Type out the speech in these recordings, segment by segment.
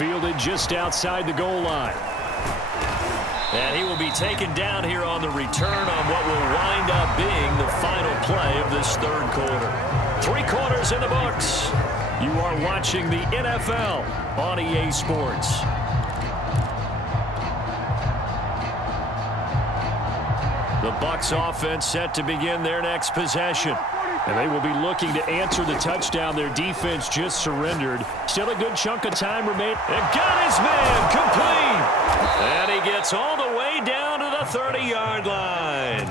fielded just outside the goal line. And he will be taken down here on the return on what will wind up being the final play of this third quarter. 3 quarters in the books. You are watching the NFL on EA Sports. The Bucs offense set to begin their next possession. And they will be looking to answer the touchdown their defense just surrendered. Still a good chunk of time remaining. And got his man complete. And he gets all the way down to the 30-yard line.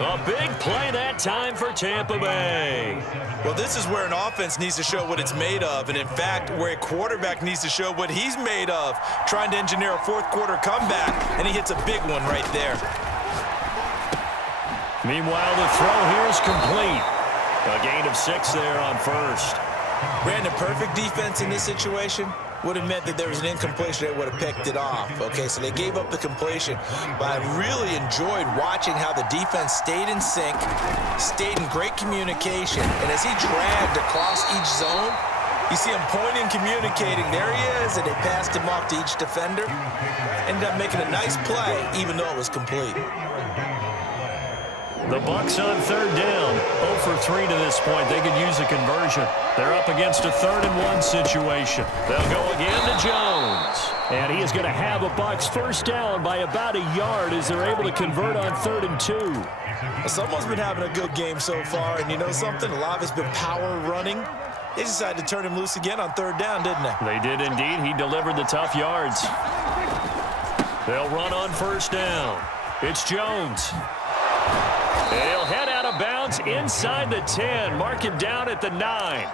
A big play that time for Tampa Bay. Well, this is where an offense needs to show what it's made of. And, in fact, where a quarterback needs to show what he's made of. Trying to engineer a fourth-quarter comeback, and he hits a big one right there. Meanwhile, the throw here is complete. A gain of 6 there on first. Brandon, perfect defense in this situation would have meant that there was an incompletion that would have picked it off. Okay, so they gave up the completion, but I really enjoyed watching how the defense stayed in sync, stayed in great communication, and as he dragged across each zone, you see him pointing, communicating. There he is, and they passed him off to each defender. Ended up making a nice play, even though it was complete. The Bucs on third down. 0 for 3 to this point. They could use a conversion. They're up against a 3rd and 1 situation. They'll go again to Jones. And he is going to have a Bucs first down by about a yard as they're able to convert on 3rd and 2. Well, someone's been having a good game so far, and you know something? A lot of it's been power running. They decided to turn him loose again on 3rd down, didn't they? They did indeed. He delivered the tough yards. They'll run on first down. It's Jones. He'll head out of bounds inside the 10. Mark him down at the 9.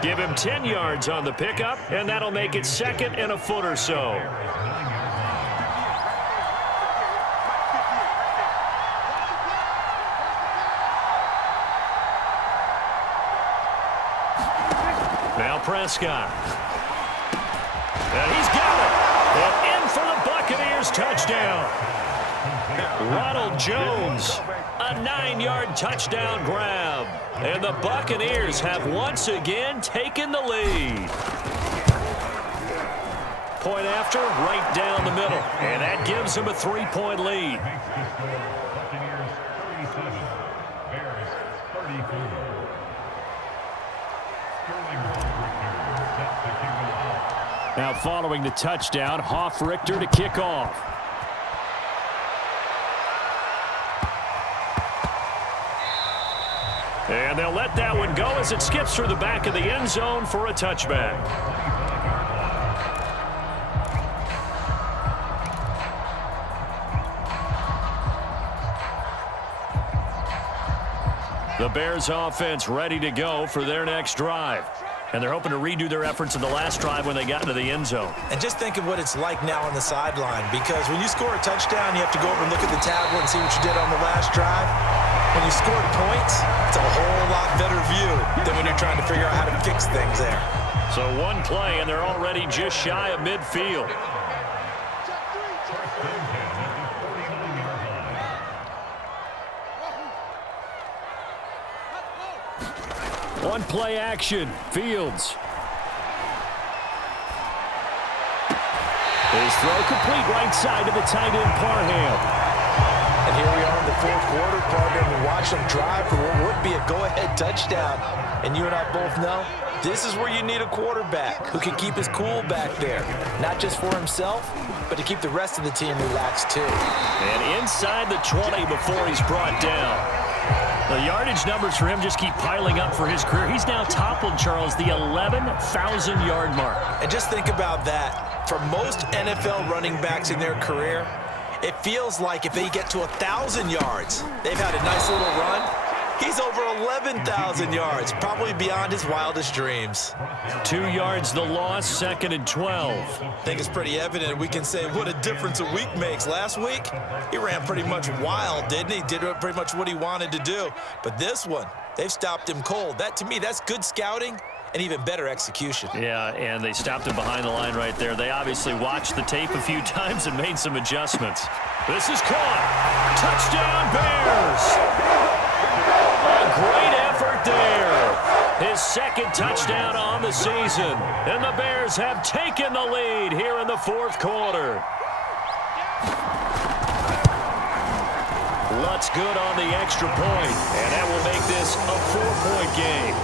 Give him 10 yards on the pickup, and that'll make it 2nd and a foot or so. Now Prescott. And he's got it. And in for the Buccaneers touchdown. Ronald Jones, a 9-yard touchdown grab. And the Buccaneers have once again taken the lead. Point after, right down the middle. And that gives them a 3-point lead. Now following the touchdown, Hoff-Richter to kick off. And they'll let that one go as it skips through the back of the end zone for a touchback. The Bears offense ready to go for their next drive. And they're hoping to redo their efforts in the last drive when they got into the end zone. And just think of what it's like now on the sideline, because when you score a touchdown, you have to go over and look at the tablet and see what you did on the last drive. When you scored points, it's a whole lot better view than when you're trying to figure out how to fix things there. So one play, and they're already just shy of midfield. One play action. Fields. His throw complete right side to the tight end Parham. And here we are in the fourth quarter, partner, and we watch them drive for what would be a go-ahead touchdown. And you and I both know this is where you need a quarterback who can keep his cool back there, not just for himself, but to keep the rest of the team relaxed too. And inside the 20 before he's brought down. The yardage numbers for him just keep piling up for his career. He's now toppled, Charles, the 11,000-yard mark. And just think about that. For most NFL running backs in their career, it feels like if they get to 1,000 yards, they've had a nice little run. He's over 11,000 yards, probably beyond his wildest dreams. 2 yards the loss, 2nd and 12. I think it's pretty evident we can say what a difference a week makes. Last week, he ran pretty much wild, didn't he? Did pretty much what he wanted to do. But this one, they've stopped him cold. That, to me, that's good scouting and even better execution. Yeah, and they stopped him behind the line right there. They obviously watched the tape a few times and made some adjustments. This is caught. Touchdown, Bears! A great effort there. His second touchdown on the season. And the Bears have taken the lead here in the fourth quarter. Lutz good on the extra point, and that will make this a 4-point game.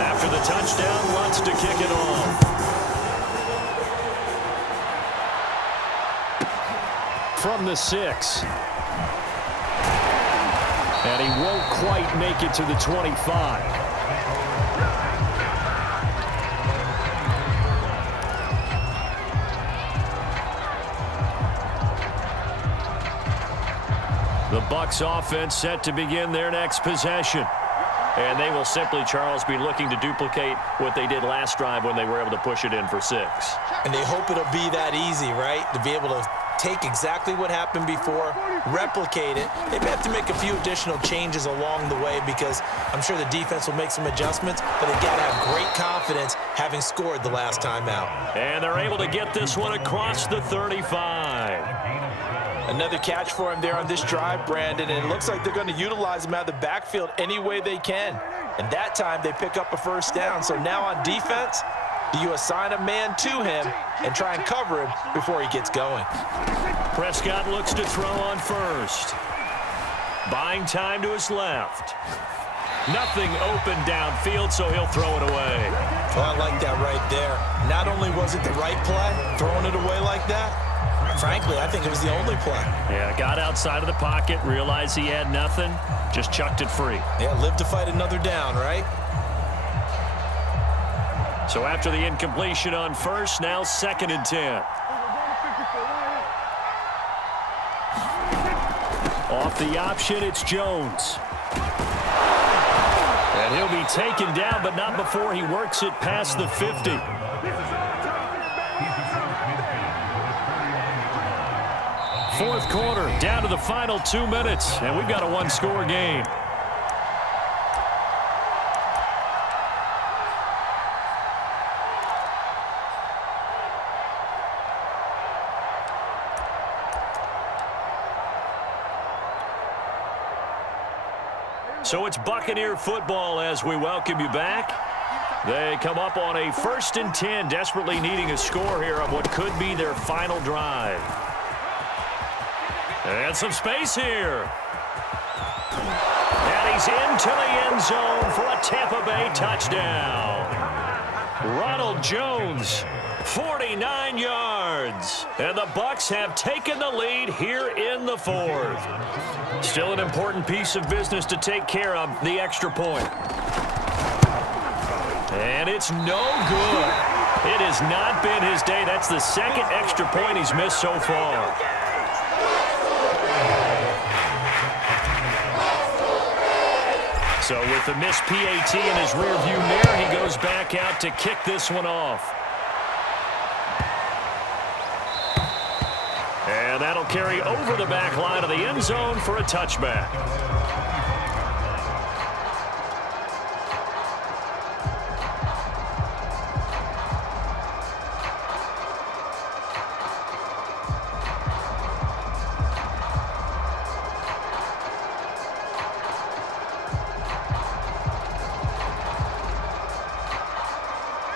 After the touchdown, Lutz to kick it off. From the 6. And he won't quite make it to the 25. The Bucs offense set to begin their next possession. And they will simply, Charles, be looking to duplicate what they did last drive when they were able to push it in for 6. And they hope it'll be that easy, right? To be able to take exactly what happened before, replicate it. They may have to make a few additional changes along the way because I'm sure the defense will make some adjustments, but they've got to have great confidence having scored the last time out. And they're able to get this one across the 35. Another catch for him there on this drive, Brandon, and it looks like they're going to utilize him out of the backfield any way they can. And that time they pick up a first down. So now on defense, do you assign a man to him and try and cover him before he gets going? Prescott looks to throw on first. Buying time to his left. Nothing open downfield, so he'll throw it away. Well, I like that right there. Not only was it the right play, throwing it away like that, frankly, I think it was the only play. Yeah, got outside of the pocket, realized he had nothing, just chucked it free. Yeah, live to fight another down, right? So after the incompletion on first, now 2nd and 10. Off the option, it's Jones. And he'll be taken down, but not before he works it past the 50. Fourth quarter, down to the final 2 minutes, and we've got a one-score game. So it's Buccaneer football as we welcome you back. They come up on a 1st and 10, desperately needing a score here on what could be their final drive. And some space here. And he's into the end zone for a Tampa Bay touchdown. Ronald Jones, 49 yards. And the Bucs have taken the lead here in the 4th. Still an important piece of business to take care of, the extra point. And it's no good. It has not been his day. That's the 2nd extra point he's missed so far. So with the missed PAT in his rearview mirror, he goes back out to kick this one off. And that'll carry over the back line of the end zone for a touchback.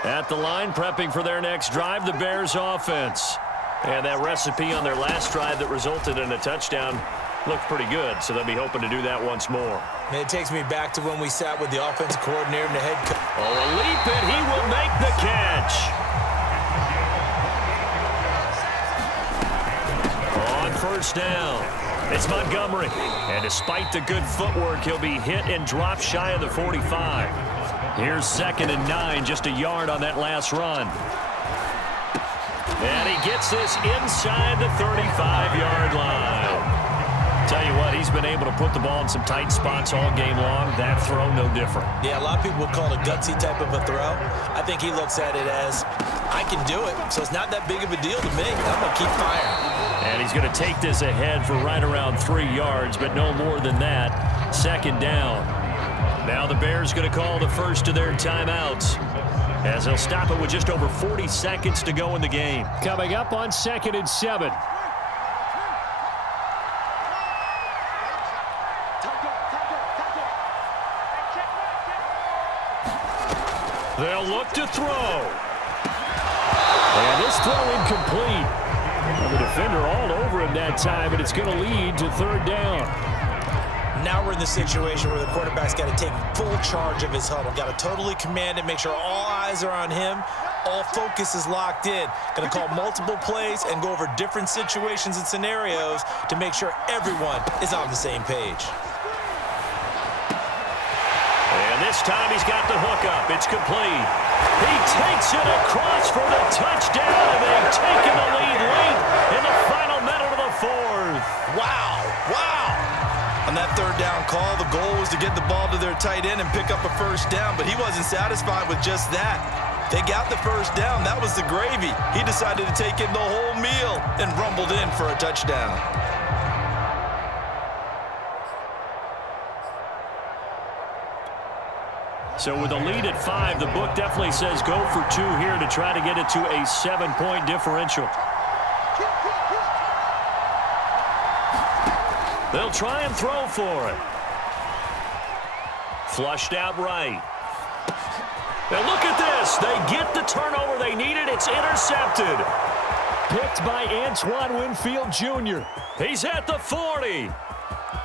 At the line, prepping for their next drive, the Bears offense. And that recipe on their last drive that resulted in a touchdown looked pretty good, so they'll be hoping to do that once more. And it takes me back to when we sat with the offensive coordinator and the head coach. Oh, a leap, and he will make the catch. On first down, it's Montgomery. And despite the good footwork, he'll be hit and dropped shy of the 45. Here's 2nd and 9, just a yard on that last run. And he gets this inside the 35-yard line. Tell you what, he's been able to put the ball in some tight spots all game long. That throw, no different. Yeah, a lot of people would call it a gutsy type of a throw. I think he looks at it as, I can do it, so it's not that big of a deal to me. I'm going to keep firing. And he's going to take this ahead for right around 3 yards, but no more than that. 2nd down. Now the Bears going to call the first of their timeouts. as he'll stop it with just over 40 seconds to go in the game. Coming up on 2nd and 7. They'll look to throw. And this throw incomplete. And the defender all over him that time, and it's going to lead to 3rd down. Now we're in the situation where the quarterback's got to take full charge of his huddle. Got to totally command it, make sure all eyes are on him. All focus is locked in. Going to call multiple plays and go over different situations and scenarios to make sure everyone is on the same page. And this time he's got the hook up. It's complete. He takes it across for the touchdown, and they've taken the lead late in the final minute of the 4th. Wow, wow. On that 3rd down call, the goal was to get the ball to their tight end and pick up a 1st down, but he wasn't satisfied with just that. They got the 1st down. That was the gravy. He decided to take in the whole meal and rumbled in for a touchdown. So with a lead at 5, the book definitely says go for 2 here to try to get it to a 7-point differential. They'll try and throw for it. Flushed out right. Now look at this. They get the turnover they needed. It's intercepted. Picked by Antoine Winfield Jr. He's at the 40,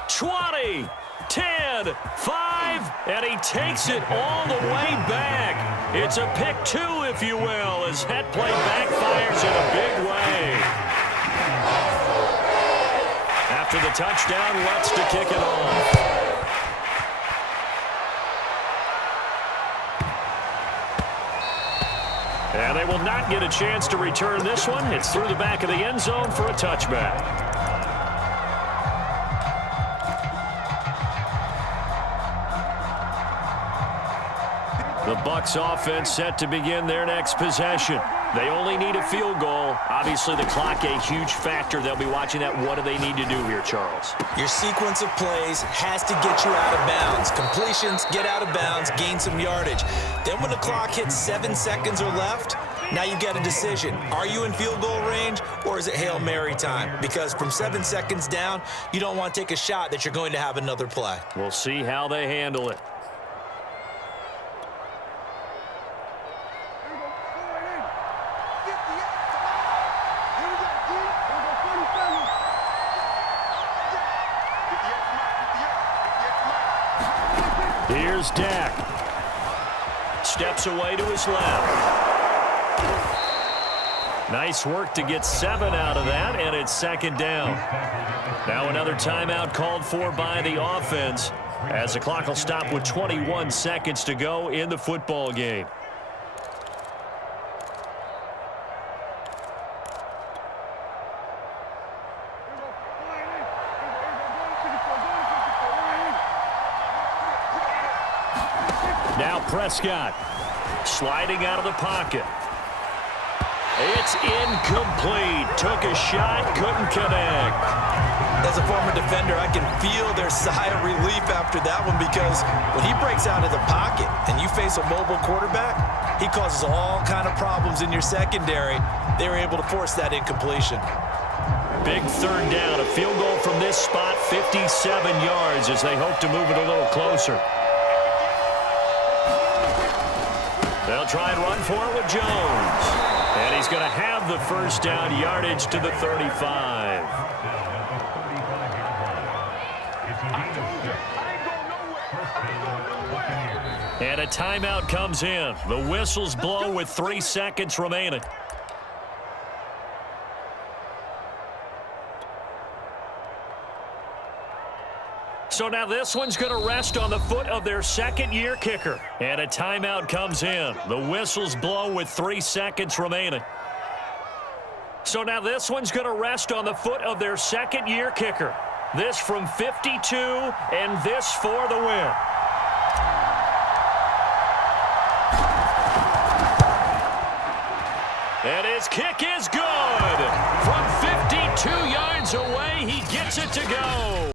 20, 10, 5, and he takes it all the way back. It's a pick 2, if you will, as that play backfires in a big way. After the touchdown, Lutz to kick it off. And they will not get a chance to return this one. It's through the back of the end zone for a touchback. The Bucs offense set to begin their next possession. They only need a field goal. Obviously, the clock a huge factor. They'll be watching that. What do they need to do here, Charles? Your sequence of plays has to get you out of bounds. Completions, get out of bounds, gain some yardage. Then when the clock hits 7 seconds or left, now you get a decision. Are you in field goal range, or is it Hail Mary time? Because from 7 seconds down, you don't want to take a shot that you're going to have another play. We'll see how they handle it. Here's Dak. Steps away to his left. Nice work to get 7 out of that, and it's 2nd down. Now another timeout called for by the offense, as the clock will stop with 21 seconds to go in the football game. Now Prescott sliding out of the pocket. It's incomplete. Took a shot, couldn't connect. As a former defender, I can feel their sigh of relief after that one, because when he breaks out of the pocket and you face a mobile quarterback, he causes all kind of problems in your secondary. They were able to force that incompletion. Big 3rd down. A field goal from this spot, 57 yards, as they hope to move it a little closer. They'll try and run for it with Jones. And he's going to have the 1st down, yardage to the 35. And a timeout comes in. The whistles blow with 3 seconds remaining. So now this one's going to rest on the foot of their 2nd-year kicker. And a timeout comes in. The whistles blow with 3 seconds remaining. So now this one's going to rest on the foot of their 2nd-year kicker. This from 52, and this for the win. And his kick is good. From 52 yards away, he gets it to go.